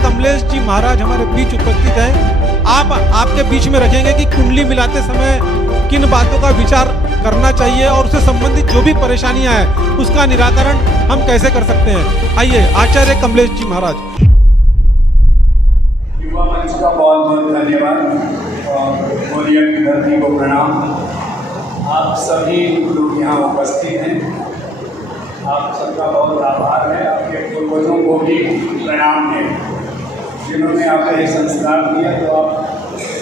कमलेश जी महाराज हमारे बीच उपस्थित है। आप आपके बीच में रखेंगे कि कुंडली मिलाते समय किन बातों का विचार करना चाहिए और उससे संबंधित जो भी परेशानियां हैं उसका निराकरण हम कैसे कर सकते हैं। आइए आचार्य कमलेश जी महाराज। युवा मंच का बहुत बहुत धन्यवाद और बोरिया की धरती को प्रणाम। आप सभी लोग यहाँ उपस्थित हैं, आप सबका बहुत आभार है। आपके पूर्वजों को भी प्रणाम है जिन्होंने आपको ये संस्कार दिया, तो आप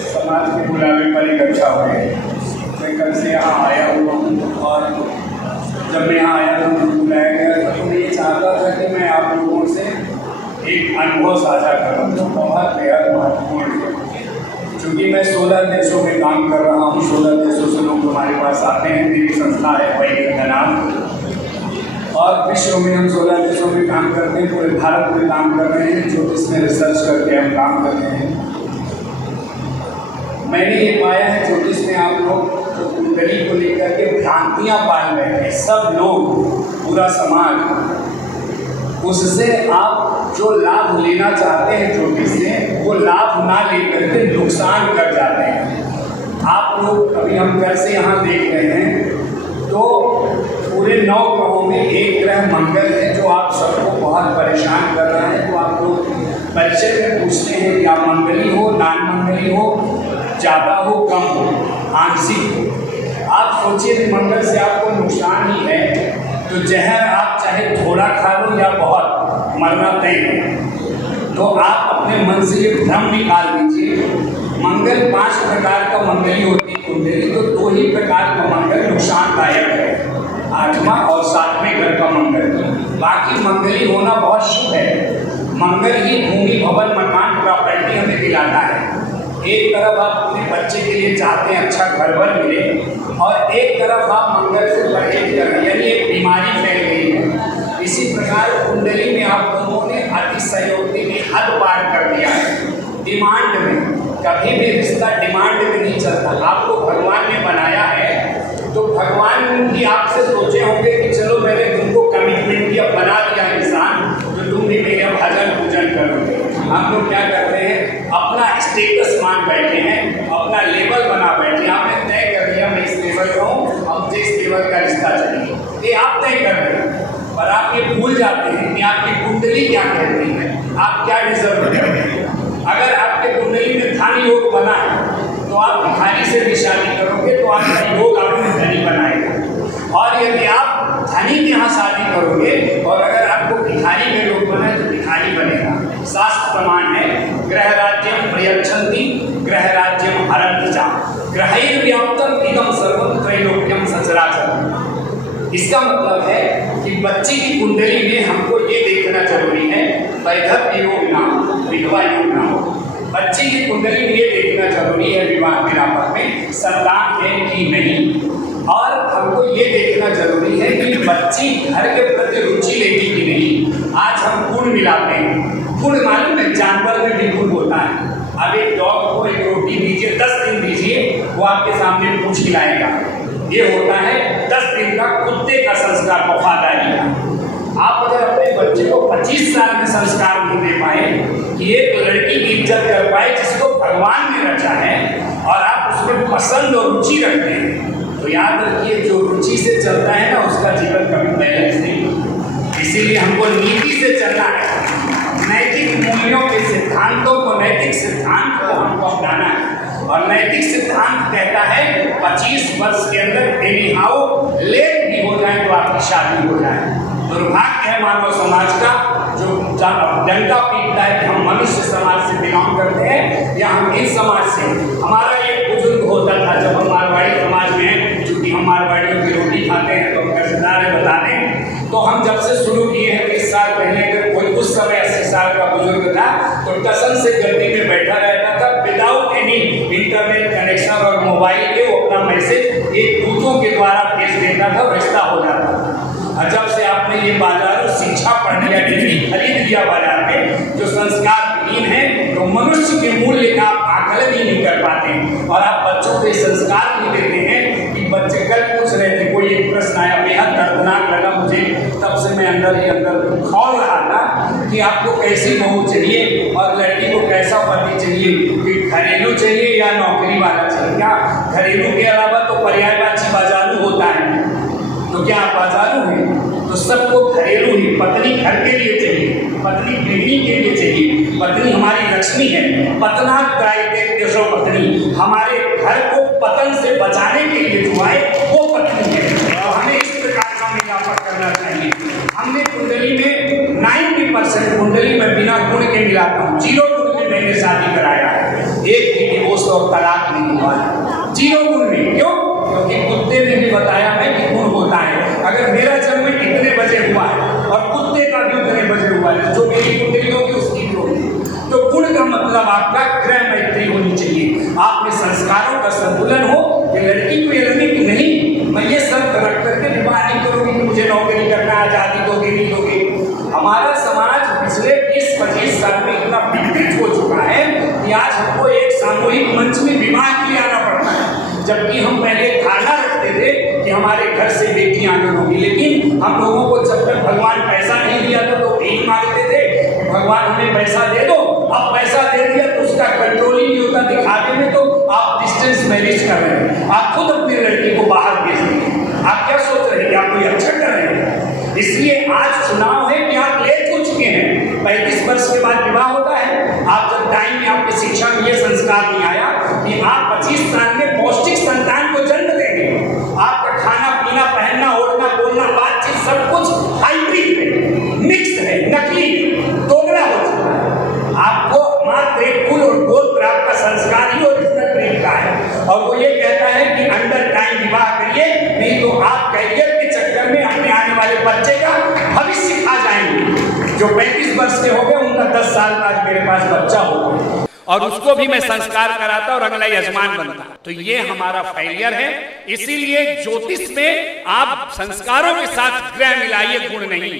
समाज के बुलावे पर इकट्ठा हुए। मैं कल से यहाँ आया हुआ हूँ और जब मैं यहाँ आया तो मुझे बुलाया गया तो मैं ये चाहता था कि मैं आप लोगों से एक अनुभव साझा करूँ जो बहुत बेहद महत्वपूर्ण है। चूँकि मैं 16 देशों में काम कर रहा हूँ, 16 देशों से लोग हमारे पास आते हैं। मेरी संस्था है वैदिक नाम और विश्व में हम 16 देशों में काम करते हैं, पूरे भारत में काम कर रहे हैं, ज्योतिष में रिसर्च करके हम काम कर रहे हैं। मैंने ये पाया है ज्योतिष में आप लोग जो कुंडली को लेकर के भ्रांतियाँ पाल रहे हैं, सब लोग, पूरा समाज, उससे आप जो लाभ लेना चाहते हैं ज्योतिष से वो लाभ ना लेकर के नुकसान कर जाते हैं। आप लोग अभी हम घर से यहाँ देख रहे हैं तो पूरे 9 ग्रहों में एक ग्रह मंगल है जो आप सबको बहुत परेशान कर रहा है। तो आप लोग परिचय में पूछते हैं या मंगली हो, नान मंगली हो, ज़्यादा हो, कम हो, आंशिक हो। आप सोचिए कि मंगल से आपको नुकसान ही है तो जहर आप चाहे थोड़ा खा लो या बहुत, मरना तय है। तो आप अपने मन से ये भ्रम निकाल दीजिए। मंगल 5 प्रकार का मंगली होती है कुंडली, तो 2 ही प्रकार का मंगल नुकसानदायक है, 8वां और 7वें घर का मंगल। बाकी मंगली होना बहुत शुभ है। मंगल ही भूमि, भवन, मकान, प्रॉपर्टी हमें दिलाता है। एक तरफ आप अपने बच्चे के लिए चाहते हैं अच्छा घर-वर मिले और एक तरफ आप मंगल से परहेज कर रहे हैं, यानी एक बीमारी फैल गई है। इसी प्रकार कुंडली में आप लोगों ने अतिशयोक्ति में हद पार कर दिया है। डिमांड में कभी भी रिश्ता डिमांड में नहीं चलता। आपको भगवान ने बनाया है तो भगवान भी आपसे सोचे होंगे कि चलो मैंने तुमको कमिटमेंट किया, बना दिया इंसान, तो तुम भी मेरा भजन पूजन करोगे। हम लोग क्या करते हैं, अपना स्टेटस मान बैठे हैं, अपना लेवल बना बैठे हैं। आपने तय कर दिया मैं इस लेवल का हूँ, अब जिस लेवल का रिश्ता चलेगा ये आप तय कर रहे हैं। पर आप ये भूल जाते हैं कि आपकी कुंडली क्या कहती है, आप क्या डिजर्व करते हैं। अगर आपके कुंडली में धन योग बना है तो आप भिखारी से भी शादी करोगे तो आपका योग आपको धनी बनाएगा। और यदि आप धनी के यहाँ शादी करोगे और अगर आपको भिखारी में योग बना है तो भिखारी बनेगा। शास्त्र प्रमाण है, ग्रह राज्यम प्रयच्छन्ति ग्रह राज्यम हरन्ति च ग्रहैर्व्याप्तम इदं सर्वं त्रैलोक्यम सचराचरम्। इसका मतलब है कि बच्चे की कुंडली में हमको ये देखना जरूरी है वैधव्य योग ना हो, विधवा योग ना हो। बच्चे की कुंडली में ये देखना जरूरी है विवाह विरापत में संतान है कि नहीं। और हमको ये देखना जरूरी है कि बच्ची घर के प्रति रुचि लेगी कि नहीं। आज हम गुड़ मिलाते हैं, गुड़ मालूम है जानवर में भी गुड़ होता है। अब एक डॉग को एक रोटी दीजिए, 10 दिन दीजिए, वो आपके सामने पूछ खिलाएगा। ये होता है 10 दिन का कुत्ते का संस्कार, वफादारी का। आप अगर अपने बच्चे को 25 साल में संस्कार नहीं दे पाए कि एक लड़की की इज्जत कर पाए जिसको भगवान ने रचा है और आप उसमें पसंद और रुचि रखते हैं, तो याद रखिए जो रुचि से चलता है ना उसका जीवन कभी बैलेंस नहीं। इसीलिए हमको नीति से चलना है, नैतिक मूल्यों के सिद्धांतों को, नैतिक सिद्धांत को हमको अपनाना है। और नैतिक सिद्धांत कहता है 25 वर्ष के अंदर यदि आओ लेट भी हो जाए तो आपकी शादी हो जाए। दुर्भाग्य है मानव समाज का जो डंका पीटता है कि हम मनुष्य समाज से बिलोंग करते हैं या हम इस समाज से। हमारा एक बुजुर्ग होता था जब हम मारवाड़ी समाज में हैं, चूँकि हम मारवाड़ियों की रोटी खाते हैं तो हम कर्जदार है बता दें, तो हम जब से शुरू किए हैं 20 साल पहले, अगर कोई उस समय 80 साल का बुजुर्ग था तो टसन से गद्दी में बैठा रहता था विदाउट एनी इंटरनेट कनेक्शन और मोबाइल के, वो अपना मैसेज एक दूतों के द्वारा भेज देता था, रिश्ता हो जाता था। और जब से आपने ये बाजारों शिक्षा पढ़ लिया, डिग्री खरीद लिया बाजार में, जो संस्कार विहीन है, तो मनुष्य के मूल्य का आप आकलन ही नहीं कर पाते। और आप बच्चों को संस्कार नहीं देते हैं कि बच्चे कल पूछ रहे थे, कोई एक प्रश्न आया बेहद दर्दनाक लगा मुझे, तब से मैं अंदर ही अंदर खौल रहा था कि आपको कैसी बहू चाहिए और लड़की को कैसा पति चाहिए, कि घरेलू चाहिए या नौकरी वाला चाहिए। क्या घरेलू के अलावा तो पर्यायवाची बाजारू होता है, तो क्या आप बाजारू हैं? तो सबको घरेलू ही, पत्नी घर के लिए चाहिए, पत्नी गृहिणी के लिए चाहिए। पत्नी हमारी लक्ष्मी है, पतना त्रायते तेजो पत्नी, हमारे घर को पतन से बचाने के लिए जो आए वो पत्नी है। और हमें इस प्रकार का मिलापट करना चाहिए। हमने कुंडली में 90% कुंडली में बिना गुण के मिलाता हूँ, 0 गुण में मैंने शादी कराया है, एक भी डिवोर्स और तलाक नहीं हुआ है 0 गुण में। क्यों? क्योंकि कुत्ते ने भी बताया है कि गुण होता है। अगर मेरा जन्म इतने बजे हुआ है और कुत्ते का भी उतने बजे हुआ है, जो मेरी कुंडली होगी उसकी भी होगी। तो गुण का मतलब आपका गृह मैत्री होनी चाहिए, आप में संस्कारों का संतुलन हो। कि लड़की को ये लगे कि नहीं, मैं ये शर्त रख करके विवाह नहीं करूंगी कि मुझे नौकरी करना, आजादी दोगे नहीं दोगे। हमारा समाज पिछले 20-25 साल में इतना विकृत हो चुका है कि आज हमको एक सामूहिक मंच में विवाह के लिए आना पड़ता है, जबकि हम पहले धारणा रखते थे कि हमारे घर से बेटियां आगे होगी। लेकिन हम लोगों को जब तक भगवान पैसा नहीं दिया था तो भीख मांगते थे कि भगवान हमें पैसा दे दो। अब पैसा दे दिया तो उसका कंट्रोल ही नहीं होता, दिखाने में तो आप डिस्टेंस मैरिज कर रहे हैं, आप खुद अपनी लड़की को बाहर भेज देंगे। आप क्या सोच रहे हैं कि आप कोई अच्छा कर रहे हैं? इसलिए आज चुनाव है कि आप लेट हो चुके हैं। 35 वर्ष के बाद विवाह होता है। आप जब टाइम में आपकी शिक्षा में ये संस्कार नहीं आया कि आप 25 साल में पौष्टिक संतान को जन्म देंगे, आपका खाना पीना, पहनना, ओढ़ना, बोलना, बातचीत सब कुछ हाइब्रिड है, मिक्स है, नकली, दोगला हो चुका है। आपको मात्र एक कुल और गोत्र आपका संस्कार ही ओरिजिनल ब्रीड का है, और वो ये कहता है कि अंडर टाइम विवाह करिए, नहीं तो आप करियर के चक्कर में अपने आने वाले बच्चे का भविष्य खा जाएंगे। जो 35 वर्ष के हो गए उनका 10 साल बाद मेरे पास बच्चा होगा और उसको भी मैं संस्कार कराता और अगला यजमान बनता। तो ये हमारा फेलियर है। इसीलिए ज्योतिष में आप संस्कारों के साथ ग्रह मिलाइए, गुण नहीं।